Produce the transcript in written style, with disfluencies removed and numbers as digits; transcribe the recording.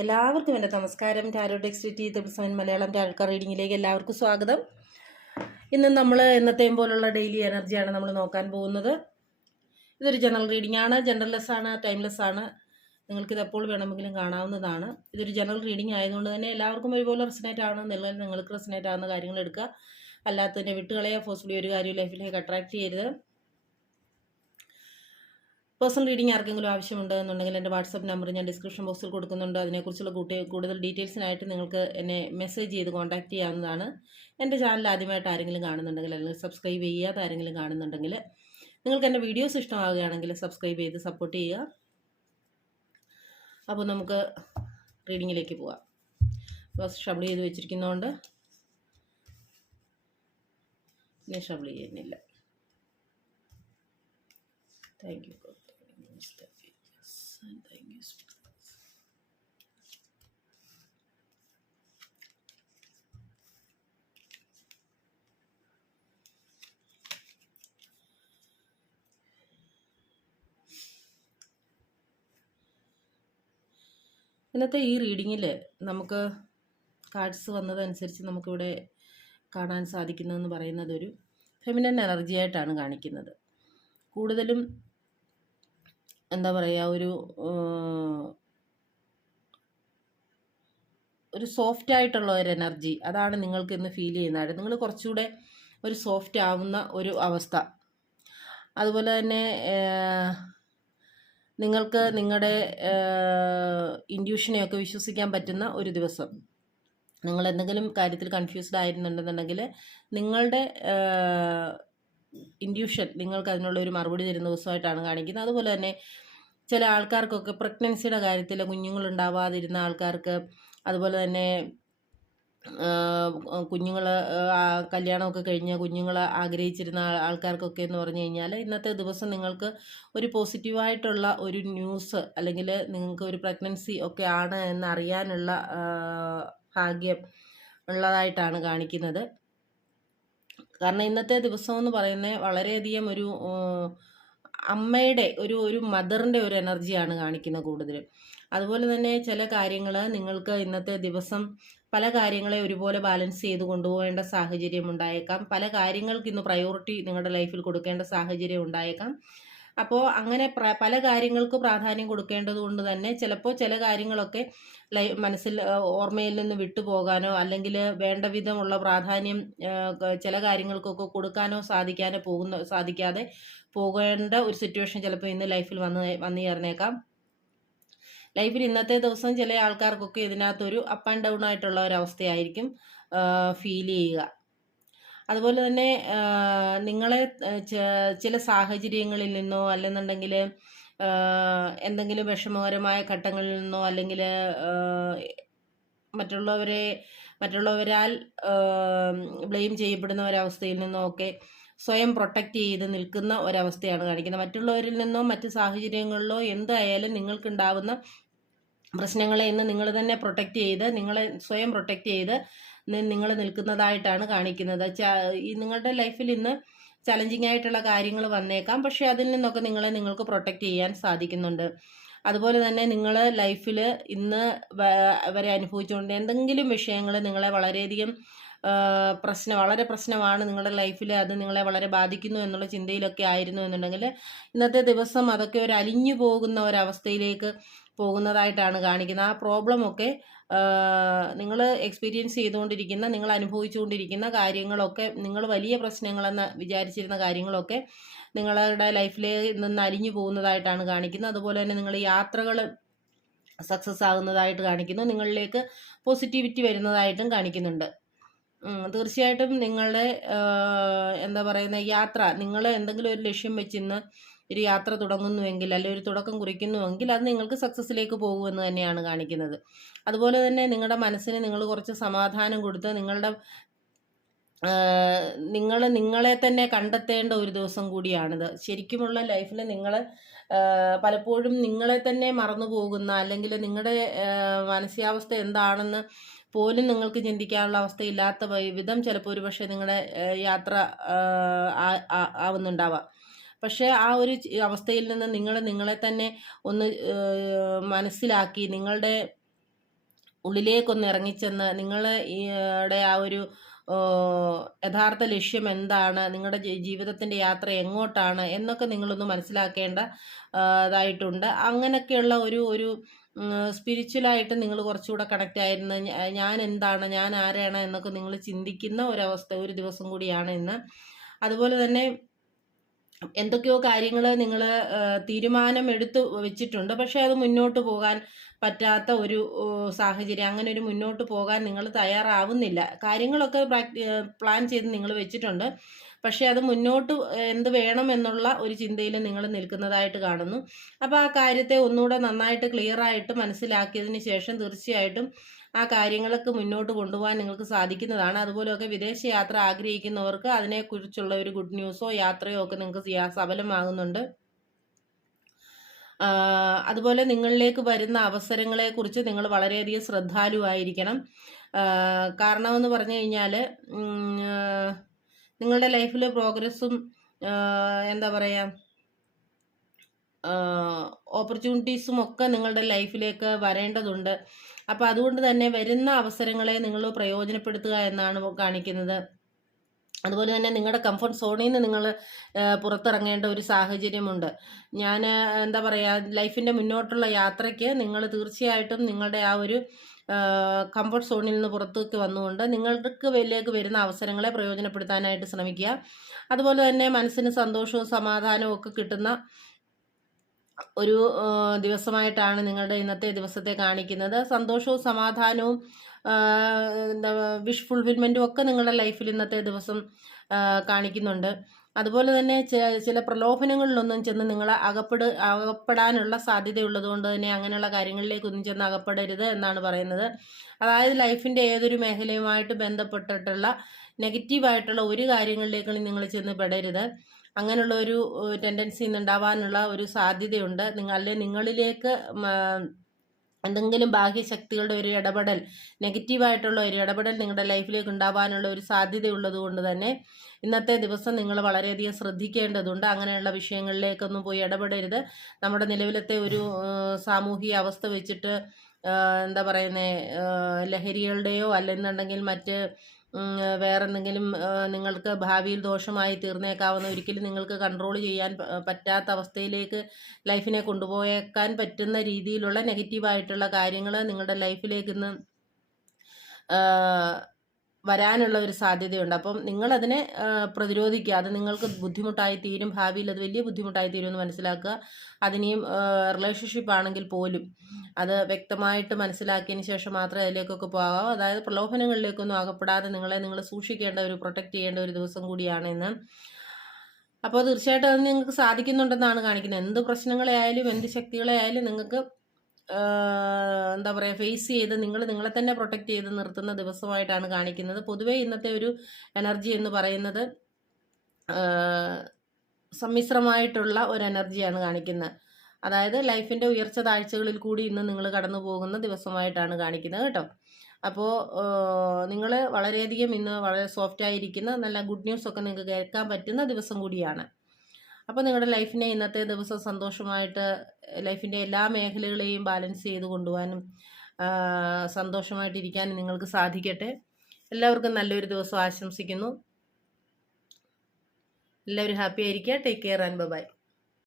എല്ലാവർക്കും എൻ്റെ നമസ്കാരം. ടാരോ ടെക്സ്റ്റ് വിത്ത് മലയാളം ടാരോ റീഡിങ്ങിലേക്ക് എല്ലാവർക്കും സ്വാഗതം. ഇന്ന് നമ്മൾ എന്നത്തെയും പോലുള്ള ഡെയിലി എനർജിയാണ് നമ്മൾ നോക്കാൻ പോകുന്നത്. ഇതൊരു ജനറൽ റീഡിംഗ് ആണ്, ജനറൽലെസ് ആണ്, ടൈംലെസ് ആണ്. നിങ്ങൾക്കിത് എപ്പോൾ വേണമെങ്കിലും കാണാവുന്നതാണ്. ഇതൊരു ജനറൽ റീഡിംഗ് ആയതുകൊണ്ട് തന്നെ എല്ലാവർക്കും ഒരുപോലെ റെസനേറ്റ് ആവണമെന്നില്ല. നിങ്ങൾക്ക് റെസനേറ്റ് ആവുന്ന കാര്യങ്ങൾ എടുക്കുക, അല്ലാത്തതിനെ വിട്ടുകളയുക. ഫോഴ്സ്ഫുള്ളി ഒരു കാര്യം ലൈഫിലേക്ക് അട്രാക്ട് ചെയ്യരുത്. പേഴ്സണൽ റീഡിംഗ് ആർക്കെങ്കിലും ആവശ്യമുണ്ട് എന്നുണ്ടെങ്കിൽ എൻ്റെ വാട്സപ്പ് നമ്പർ ഞാൻ ഡിസ്ക്രിപ്ഷൻ ബോക്സിൽ കൊടുക്കുന്നുണ്ട്. അതിനെക്കുറിച്ചുള്ള കൂടുതൽ ഡീറ്റെയിൽസിനായിട്ട് നിങ്ങൾക്ക് എന്നെ മെസ്സേജ് ചെയ്ത് കോൺടാക്ട് ചെയ്യാവുന്നതാണ്. എൻ്റെ ചാനൽ ആദ്യമായിട്ട് ആരെങ്കിലും കാണുന്നുണ്ടെങ്കിൽ അല്ലെങ്കിൽ സബ്സ്ക്രൈബ് ചെയ്യാത്ത ആരെങ്കിലും കാണുന്നുണ്ടെങ്കിൽ നിങ്ങൾക്ക് എൻ്റെ വീഡിയോസ് ഇഷ്ടമാവുകയാണെങ്കിൽ സബ്സ്ക്രൈബ് ചെയ്ത് സപ്പോർട്ട് ചെയ്യുക. അപ്പോൾ നമുക്ക് റീഡിങ്ങിലേക്ക് പോവാം. ഷബിൾ ചെയ്ത് വെച്ചിരിക്കുന്നതുകൊണ്ട് ഞാൻ ഷബിൾ ചെയ്യുന്നില്ല. Thank you. ഇന്നത്തെ ഈ റീഡിങ്ങിൽ നമുക്ക് കാർഡ്സ് വന്നതനുസരിച്ച് നമുക്കിവിടെ കാണാൻ സാധിക്കുന്നതെന്ന് പറയുന്നത് ഒരു ഫെമിനൻ എനർജി ആയിട്ടാണ് കാണിക്കുന്നത്. കൂടുതലും എന്താ പറയുക, ഒരു സോഫ്റ്റ് ആയിട്ടുള്ള ഒരു എനർജി, അതാണ് നിങ്ങൾക്ക് ഇന്ന് ഫീൽ ചെയ്യുന്നത്. നിങ്ങൾ കുറച്ചുകൂടെ ഒരു സോഫ്റ്റ് ആവുന്ന ഒരു അവസ്ഥ. അതുപോലെ തന്നെ നിങ്ങൾക്ക് നിങ്ങളുടെ ഇൻഡ്യൂഷനെയൊക്കെ വിശ്വസിക്കാൻ പറ്റുന്ന ഒരു ദിവസം. നിങ്ങൾ എന്തെങ്കിലും കാര്യത്തിൽ കൺഫ്യൂസ്ഡ് ആയിരുന്നുണ്ടെന്നുണ്ടെങ്കിൽ നിങ്ങളുടെ ഇൻഡ്യൂഷൻ നിങ്ങൾക്ക് അതിനുള്ള ഒരു മറുപടി തരുന്ന ദിവസമായിട്ടാണ് കാണിക്കുന്നത്. അതുപോലെ തന്നെ ചില ആൾക്കാർക്കൊക്കെ പ്രഗ്നൻസിയുടെ കാര്യത്തിൽ കുഞ്ഞുങ്ങളുണ്ടാവാതിരുന്ന ആൾക്കാർക്ക്, അതുപോലെ തന്നെ കുഞ്ഞുങ്ങൾ കല്യാണമൊക്കെ കഴിഞ്ഞ് കുഞ്ഞുങ്ങൾ ആഗ്രഹിച്ചിരുന്ന ആൾക്കാർക്കൊക്കെ എന്ന് പറഞ്ഞു കഴിഞ്ഞാൽ ഇന്നത്തെ ദിവസം നിങ്ങൾക്ക് ഒരു പോസിറ്റീവായിട്ടുള്ള ഒരു ന്യൂസ്, അല്ലെങ്കിൽ നിങ്ങൾക്ക് ഒരു പ്രഗ്നൻസി ഒക്കെ ആണ് എന്നറിയാനുള്ള ഭാഗ്യം ഉള്ളതായിട്ടാണ് കാണിക്കുന്നത്. കാരണം ഇന്നത്തെ ദിവസം എന്ന് പറയുന്നത് വളരെയധികം ഒരു അമ്മയുടെ ഒരു മദറിൻ്റെ ഒരു എനർജിയാണ് കാണിക്കുന്നത് കൂടുതലും. അതുപോലെ തന്നെ ചില കാര്യങ്ങൾ നിങ്ങൾക്ക് ഇന്നത്തെ ദിവസം പല കാര്യങ്ങളെ ഒരുപോലെ ബാലൻസ് ചെയ്ത് കൊണ്ടുപോകേണ്ട സാഹചര്യം ഉണ്ടായേക്കാം. പല കാര്യങ്ങൾക്ക് ഇന്ന് പ്രയോറിറ്റി നിങ്ങളുടെ ലൈഫിൽ കൊടുക്കേണ്ട സാഹചര്യം ഉണ്ടായേക്കാം. അപ്പോൾ അങ്ങനെ പല കാര്യങ്ങൾക്ക് പ്രാധാന്യം കൊടുക്കേണ്ടത് കൊണ്ട് തന്നെ ചിലപ്പോൾ ചില കാര്യങ്ങളൊക്കെ മനസ്സിൽ ഓർമ്മയിൽ നിന്ന് വിട്ടുപോകാനോ അല്ലെങ്കിൽ വേണ്ട വിധമുള്ള പ്രാധാന്യം ചില കാര്യങ്ങൾക്കൊക്കെ കൊടുക്കാനോ സാധിക്കാതെ പോകേണ്ട ഒരു സിറ്റുവേഷൻ ചിലപ്പോൾ ഇന്ന് ലൈഫിൽ വന്നു ചേർന്നേക്കാം. ലൈഫിൽ ഇന്നത്തെ ദിവസം ചില ആൾക്കാർക്കൊക്കെ ഇതിനകത്തൊരു അപ്പ് ആൻഡ് ഡൗൺ ആയിട്ടുള്ള ഒരവസ്ഥയായിരിക്കും ഫീൽ ചെയ്യുക. അതുപോലെ തന്നെ നിങ്ങളെ ചില സാഹചര്യങ്ങളിൽ നിന്നോ അല്ലെന്നുണ്ടെങ്കിൽ എന്തെങ്കിലും വിഷമകരമായ ഘട്ടങ്ങളിൽ നിന്നോ അല്ലെങ്കിൽ മറ്റുള്ളവരാൽ ബ്ലെയിം ചെയ്യപ്പെടുന്ന ഒരവസ്ഥയിൽ നിന്നോ ഒക്കെ സ്വയം പ്രൊട്ടക്റ്റ് ചെയ്ത് നിൽക്കുന്ന ഒരവസ്ഥയാണ് കാണിക്കുന്നത്. മറ്റുള്ളവരിൽ നിന്നോ മറ്റ് സാഹചര്യങ്ങളിലോ എന്തായാലും നിങ്ങൾക്കുണ്ടാവുന്ന പ്രശ്നങ്ങളെ ഇന്ന് നിങ്ങൾ തന്നെ സ്വയം പ്രൊട്ടക്റ്റ് ചെയ്ത് നിങ്ങൾ നിൽക്കുന്നതായിട്ടാണ് കാണിക്കുന്നത്. നിങ്ങളുടെ ലൈഫിൽ ഇന്ന് ചലഞ്ചിങ് ആയിട്ടുള്ള കാര്യങ്ങൾ വന്നേക്കാം, പക്ഷേ അതിൽ നിന്നൊക്കെ നിങ്ങൾക്ക് പ്രൊട്ടക്റ്റ് ചെയ്യാൻ സാധിക്കുന്നുണ്ട്. അതുപോലെ തന്നെ നിങ്ങൾ ലൈഫിൽ ഇന്ന് വരെ അനുഭവിച്ചുകൊണ്ട് എന്തെങ്കിലും വിഷയങ്ങൾ നിങ്ങളെ വളരെയധികം വളരെ പ്രശ്നമാണ് നിങ്ങളുടെ ലൈഫിൽ, അത് നിങ്ങളെ വളരെ ബാധിക്കുന്നു എന്നുള്ള ചിന്തയിലൊക്കെ ആയിരുന്നു എന്നുണ്ടെങ്കിൽ ഇന്നത്തെ ദിവസം അതൊക്കെ ഒരു അലിഞ്ഞു പോകുന്ന ഒരവസ്ഥയിലേക്ക് പോകുന്നതായിട്ടാണ് കാണിക്കുന്നത്. ആ പ്രോബ്ലമൊക്കെ നിങ്ങൾ എക്സ്പീരിയൻസ് ചെയ്തുകൊണ്ടിരിക്കുന്ന, നിങ്ങൾ അനുഭവിച്ചുകൊണ്ടിരിക്കുന്ന കാര്യങ്ങളൊക്കെ, നിങ്ങൾ വലിയ പ്രശ്നങ്ങളെന്ന് വിചാരിച്ചിരുന്ന കാര്യങ്ങളൊക്കെ നിങ്ങളുടെ ലൈഫിൽ നിന്ന് അലിഞ്ഞു പോകുന്നതായിട്ടാണ് കാണിക്കുന്നത്. അതുപോലെ തന്നെ നിങ്ങൾ യാത്രകൾ സക്സസ് ആകുന്നതായിട്ട് കാണിക്കുന്നു, നിങ്ങളിലേക്ക് പോസിറ്റിവിറ്റി വരുന്നതായിട്ടും കാണിക്കുന്നുണ്ട്. തീർച്ചയായിട്ടും നിങ്ങളുടെ എന്താ പറയുന്ന യാത്ര, നിങ്ങൾ എന്തെങ്കിലും ഒരു ലക്ഷ്യം വെച്ച് ഇന്ന് ഒരു യാത്ര തുടങ്ങുന്നുവെങ്കിൽ, അല്ലെങ്കിൽ ഒരു തുടക്കം കുറിക്കുന്നുവെങ്കിൽ അത് നിങ്ങൾക്ക് സക്സസ്സിലേക്ക് പോകുമെന്ന് തന്നെയാണ് കാണിക്കുന്നത്. അതുപോലെ തന്നെ നിങ്ങളുടെ മനസ്സിന് നിങ്ങൾ കുറച്ച് സമാധാനം കൊടുത്ത് നിങ്ങളെ തന്നെ കണ്ടെത്തേണ്ട ഒരു ദിവസം കൂടിയാണിത്. ശരിക്കുമുള്ള ലൈഫിൽ നിങ്ങൾ പലപ്പോഴും നിങ്ങളെ തന്നെ മറന്നു പോകുന്ന, അല്ലെങ്കിൽ നിങ്ങളുടെ മാനസികാവസ്ഥ എന്താണെന്ന് പോലും നിങ്ങൾക്ക് ചിന്തിക്കാനുള്ള അവസ്ഥയില്ലാത്ത വിധം ചിലപ്പോൾ ഒരു പക്ഷേ നിങ്ങളുടെ യാത്ര ആവുന്നുണ്ടാവാം. പക്ഷേ ആ ഒരു അവസ്ഥയിൽ നിന്ന് നിങ്ങളെ തന്നെ ഒന്ന് മനസ്സിലാക്കി, നിങ്ങളുടെ ഉള്ളിലേക്കൊന്ന് ഇറങ്ങിച്ചെന്ന് നിങ്ങളുടെ ആ ഒരു യഥാർത്ഥ ലക്ഷ്യം എന്താണ്, നിങ്ങളുടെ ജീവിതത്തിൻ്റെ യാത്ര എങ്ങോട്ടാണ് എന്നൊക്കെ നിങ്ങളൊന്ന് മനസ്സിലാക്കേണ്ട ഇതായിട്ടുണ്ട്. അങ്ങനെയൊക്കെയുള്ള ഒരു സ്പിരിച്വലായിട്ട് നിങ്ങൾ കുറച്ചുകൂടെ കണക്റ്റ് ആയിരുന്ന ഞാൻ എന്താണ്, ഞാൻ ആരാണ് എന്നൊക്കെ നിങ്ങൾ ചിന്തിക്കുന്ന ഒരവസ്ഥ ഒരു ദിവസം കൂടിയാണ് ഇന്ന്. അതുപോലെ തന്നെ എന്തൊക്കെയോ കാര്യങ്ങൾ നിങ്ങൾ തീരുമാനം എടുത്തു വെച്ചിട്ടുണ്ട്, പക്ഷേ അത് മുന്നോട്ട് പോകാൻ പറ്റാത്ത ഒരു സാഹചര്യം. അങ്ങനെ ഒരു മുന്നോട്ട് പോകാൻ നിങ്ങൾ തയ്യാറാവുന്നില്ല. കാര്യങ്ങളൊക്കെ പ്ലാൻ ചെയ്ത് നിങ്ങൾ വെച്ചിട്ടുണ്ട്, പക്ഷേ അത് മുന്നോട്ട് എന്ത് വേണം എന്നുള്ള ഒരു ചിന്തയിൽ നിങ്ങൾ നിൽക്കുന്നതായിട്ട് കാണുന്നു. അപ്പോൾ ആ കാര്യത്തെ ഒന്നുകൂടെ നന്നായിട്ട് ക്ലിയറായിട്ട് മനസ്സിലാക്കിയതിന് ശേഷം തീർച്ചയായിട്ടും ആ കാര്യങ്ങളൊക്കെ മുന്നോട്ട് കൊണ്ടുപോകാൻ നിങ്ങൾക്ക് സാധിക്കുന്നതാണ്. അതുപോലെയൊക്കെ വിദേശ യാത്ര ആഗ്രഹിക്കുന്നവർക്ക് അതിനെക്കുറിച്ചുള്ള ഒരു ഗുഡ് ന്യൂസോ യാത്രയോ ഒക്കെ നിങ്ങൾക്ക് സഫലമാകുന്നുണ്ട്. അതുപോലെ നിങ്ങളിലേക്ക് വരുന്ന അവസരങ്ങളെക്കുറിച്ച് നിങ്ങൾ വളരെയധികം ശ്രദ്ധാലുവായിരിക്കണം. കാരണമെന്ന് പറഞ്ഞു കഴിഞ്ഞാൽ നിങ്ങളുടെ ലൈഫിൽ പ്രോഗ്രസ്സും എന്താ പറയുക ഓപ്പർച്യൂണിറ്റീസും ഒക്കെ നിങ്ങളുടെ ലൈഫിലേക്ക് വരേണ്ടതുണ്ട്. അപ്പോൾ അതുകൊണ്ട് തന്നെ വരുന്ന അവസരങ്ങളെ നിങ്ങൾ പ്രയോജനപ്പെടുത്തുക എന്നാണ് കാണിക്കുന്നത്. അതുപോലെ തന്നെ നിങ്ങളുടെ കംഫർട്ട് സോണിൽ നിന്ന് നിങ്ങൾ പുറത്തിറങ്ങേണ്ട ഒരു സാഹചര്യമുണ്ട്. ഞാൻ എന്താ പറയുക, ലൈഫിൻ്റെ മുന്നോട്ടുള്ള യാത്രയ്ക്ക് നിങ്ങൾ തീർച്ചയായിട്ടും നിങ്ങളുടെ ആ ഒരു കംഫർട്ട് സോണിൽ നിന്ന് പുറത്തേക്ക് വന്നുകൊണ്ട് നിങ്ങൾക്ക് വലിയേക്ക് വരുന്ന അവസരങ്ങളെ പ്രയോജനപ്പെടുത്താനായിട്ട് ശ്രമിക്കുക. അതുപോലെ തന്നെ മനസ്സിന് സന്തോഷവും സമാധാനവും ഒക്കെ കിട്ടുന്ന ഒരു ദിവസമായിട്ടാണ് നിങ്ങളുടെ ഇന്നത്തെ ദിവസത്തെ കാണിക്കുന്നത്. സന്തോഷവും സമാധാനവും എന്താ വിഷ് ഫുൾഫിൽമെൻറ്റും ഒക്കെ നിങ്ങളുടെ ലൈഫിൽ ഇന്നത്തെ ദിവസം കാണിക്കുന്നുണ്ട്. അതുപോലെ തന്നെ ചില പ്രലോഭനങ്ങളിലൊന്നും ചെന്ന് നിങ്ങൾ അകപ്പെടാനുള്ള സാധ്യതയുള്ളത് കൊണ്ട് തന്നെ അങ്ങനെയുള്ള കാര്യങ്ങളിലേക്കൊന്നും ചെന്ന് അകപ്പെടരുത് എന്നാണ് പറയുന്നത്. അതായത് ലൈഫിൻ്റെ ഏതൊരു മേഖലയുമായിട്ട് ബന്ധപ്പെട്ടിട്ടുള്ള നെഗറ്റീവായിട്ടുള്ള ഒരു കാര്യങ്ങളിലേക്കും നിങ്ങൾ ചെന്ന് പെടരുത്. അങ്ങനെയുള്ള ഒരു ടെൻഡൻസി ഉണ്ടാവാനുള്ള ഒരു സാധ്യതയുണ്ട്. നിങ്ങളിലേക്ക് എന്തെങ്കിലും ബാഹ്യശക്തികളുടെ ഒരു ഇടപെടൽ, നെഗറ്റീവായിട്ടുള്ള ഒരു ഇടപെടൽ നിങ്ങളുടെ ലൈഫിലേക്ക് ഉണ്ടാവാനുള്ള ഒരു സാധ്യതയുള്ളത് കൊണ്ട് തന്നെ ഇന്നത്തെ ദിവസം നിങ്ങൾ വളരെയധികം ശ്രദ്ധിക്കേണ്ടതുണ്ട്. അങ്ങനെയുള്ള വിഷയങ്ങളിലേക്കൊന്നും പോയി ഇടപെടരുത്. നമ്മുടെ നിലവിലത്തെ ഒരു സാമൂഹിക അവസ്ഥ വെച്ചിട്ട് എന്താ പറയുന്നത്, ലഹരികളുടെയോ അല്ലെന്നുണ്ടെങ്കിൽ മറ്റ് വേറെന്തെങ്കിലും നിങ്ങൾക്ക് ഭാവിയിൽ ദോഷമായി തീർന്നേക്കാവുന്ന, ഒരിക്കലും നിങ്ങൾക്ക് കൺട്രോൾ ചെയ്യാൻ പറ്റാത്ത അവസ്ഥയിലേക്ക് ലൈഫിനെ കൊണ്ടുപോയേക്കാൻ പറ്റുന്ന രീതിയിലുള്ള നെഗറ്റീവായിട്ടുള്ള കാര്യങ്ങൾ നിങ്ങളുടെ ലൈഫിലേക്ക് ഇന്ന് വരാനുള്ള ഒരു സാധ്യതയുണ്ട്. അപ്പം നിങ്ങളതിനെ പ്രതിരോധിക്കുക. അത് നിങ്ങൾക്ക് ബുദ്ധിമുട്ടായി തീരും, ഭാവിയിൽ അത് വലിയ ബുദ്ധിമുട്ടായി തീരുമെന്ന് മനസ്സിലാക്കുക. അതിനെയും റിലേഷൻഷിപ്പ് ആണെങ്കിൽ പോലും അത് വ്യക്തമായിട്ട് മനസ്സിലാക്കിയതിന് ശേഷം മാത്രമേ അതിലേക്കൊക്കെ പോകാവൂ. അതായത് പ്രലോഭനങ്ങളിലേക്കൊന്നും അകപ്പെടാതെ നിങ്ങൾ സൂക്ഷിക്കേണ്ട ഒരു പ്രൊട്ടക്റ്റ് ചെയ്യേണ്ട ഒരു ദിവസം കൂടിയാണ് ഇന്ന്. അപ്പോൾ തീർച്ചയായിട്ടും അത് നിങ്ങൾക്ക് സാധിക്കുന്നുണ്ടെന്നാണ് കാണിക്കുന്നത്. എന്ത് പ്രശ്നങ്ങളെ ആയാലും എന്ത് ശക്തികളെ ആയാലും നിങ്ങൾക്ക് എന്താ പറയുക ഫേസ് ചെയ്ത് നിങ്ങളെ തന്നെ പ്രൊട്ടക്റ്റ് ചെയ്ത് നിർത്തുന്ന ദിവസമായിട്ടാണ് കാണിക്കുന്നത്. പൊതുവേ ഇന്നത്തെ ഒരു എനർജി എന്ന് പറയുന്നത് സമ്മിശ്രമായിട്ടുള്ള ഒരു എനർജിയാണ് കാണിക്കുന്നത്. അതായത് ലൈഫിൻ്റെ ഉയർച്ച താഴ്ചകളിൽ കൂടി ഇന്ന് നിങ്ങൾ കടന്നു പോകുന്ന ദിവസമായിട്ടാണ് കാണിക്കുന്നത് കേട്ടോ. അപ്പോൾ നിങ്ങൾ വളരെയധികം ഇന്ന് വളരെ സോഫ്റ്റായിരിക്കുന്ന നല്ല ഗുഡ് ന്യൂസൊക്കെ നിങ്ങൾക്ക് കേൾക്കാൻ പറ്റുന്ന ദിവസം കൂടിയാണ്. അപ്പോൾ നിങ്ങളുടെ ലൈഫിനെ ഇന്നത്തെ ദിവസം സന്തോഷമായിട്ട് ലൈഫിൻ്റെ എല്ലാ മേഖലകളെയും ബാലൻസ് ചെയ്ത് കൊണ്ടുപോകാനും സന്തോഷമായിട്ടിരിക്കാനും നിങ്ങൾക്ക് സാധിക്കട്ടെ. എല്ലാവർക്കും നല്ലൊരു ദിവസം ആശംസിക്കുന്നു. എല്ലാവരും ഹാപ്പി ആയിരിക്കുക. Take care and by.